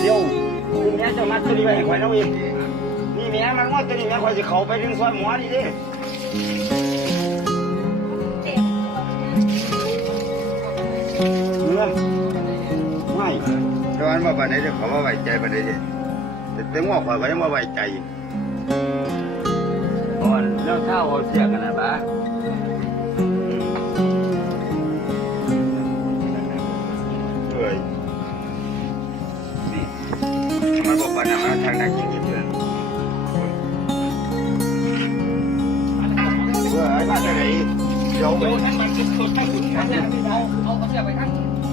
เดี๋ยวคุณแม่จะมัดตัวนี้ไว้ให้ข่อยเอาเองนี่แม่มันงอตัวนี้แม่ข่อยจะเข้าไปดึงซอยหมอนี่ดิเงื่อนไม่ตอนมาบ้านไหนจะเขาว่าไว้ใจบ้านไหนดิแต่งอกข่อยก็ยังว่าไว้ใจอ่อนแล้วเท่าเอาเสียกันนะบ้าเฮ้ยนี่มันบอกว่ามันทางไหนจริงๆเพื่อนไอ้บ้านไหนเดี๋ยวไป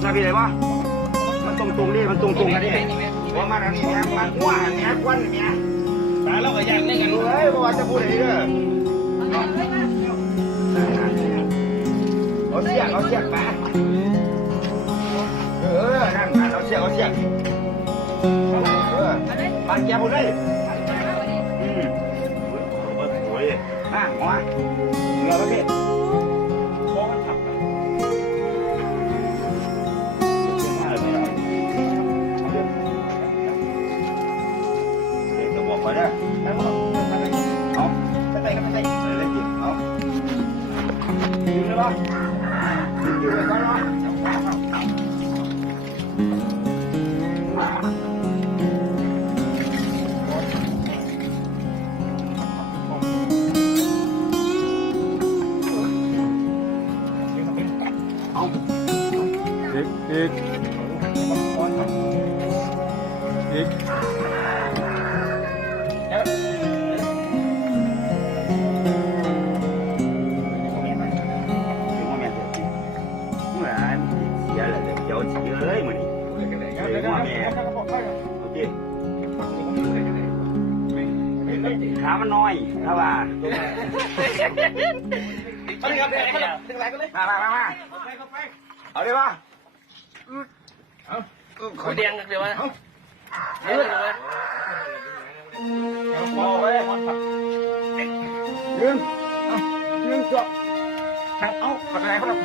น่าพี่ไหนวะมันตรงดิมันตรงกันดิว่ามันอันนี้เนี่ยมันหัวเนี่ยควันเนี่ยตาเราก็อยากเล่นกันเฮ้ยว่าจะพูดอะไรเด้อเอาเสียกมานั่นเอาเสียกปากแก้วเลยโอ้ยหัวเหลือแล้วพี่ไปได้เอาไปกันไปเลยจิเอาอยู่เลยป่ะอยู่เลยก่อนเนาะอีกเลยมันขามันน้อยถ้าว่าเอาดิครับดึงไหลกันเลยมาเอาดิป่ะขอเดียงเดี๋ยวมาพอไว้ยืนจบเอาปักไหนครับ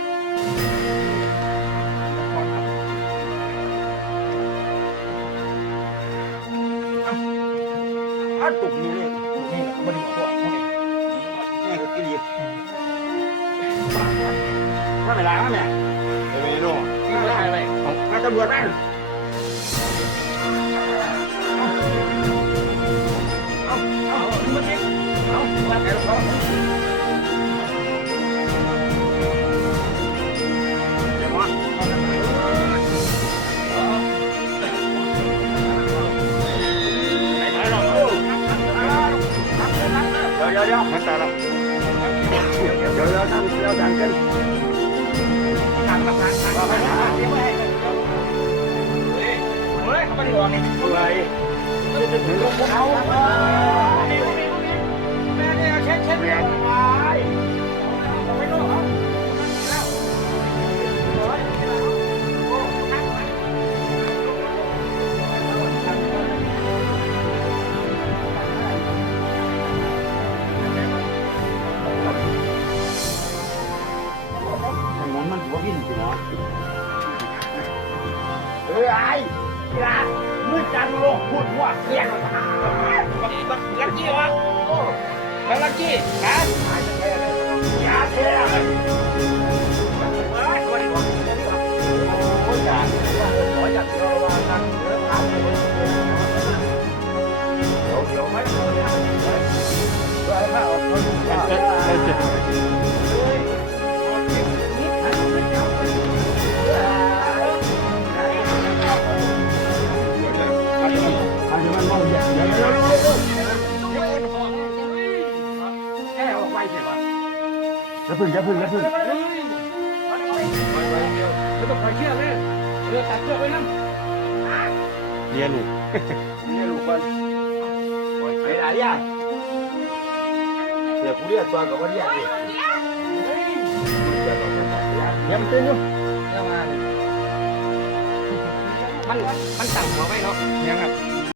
ตุกนี่เลยนี่มันหัวนี่ก็กินดีถ้าไม่ล้างเนี่ยไม่รู้ไม่ได้อะไรมาตำรวจนั่นมาแกเขาเดี๋ยวมาเดี๋ยวไม่ตายแล้วเดี๋ยวทำเดี๋ยวดันกันทางมาไปหาที่ไม่ให้เฮ้ยเขาไม่ได้หรอกนี่อะไรจะถึงเขาแม่เนี่ยเช็ดแม่ไม่รู้เหรอมันหัววิ่งสินะเฮ้ยไอ้ยามืดจันโลกพูดว่าเสียงลักกี้วะมันลักกี้ฮะยาเสียโอ้ยจ่าขออยากเจอว่านั่งเยอะทำเดี๋ยวไม่เอาเนี่ยไม่เอาอย่าพึ่งไม่ต้องคอยเชื่อเลยตัดเชือกไว้นั่นเลี้ยลูกคนไปไหนอ่ะเดี๋ยวกูเรียกตัวกับว่าเรียกดิเดี๋ยวมันตื่นอยู่มันสั่งหัวไว้เนาะยังครับ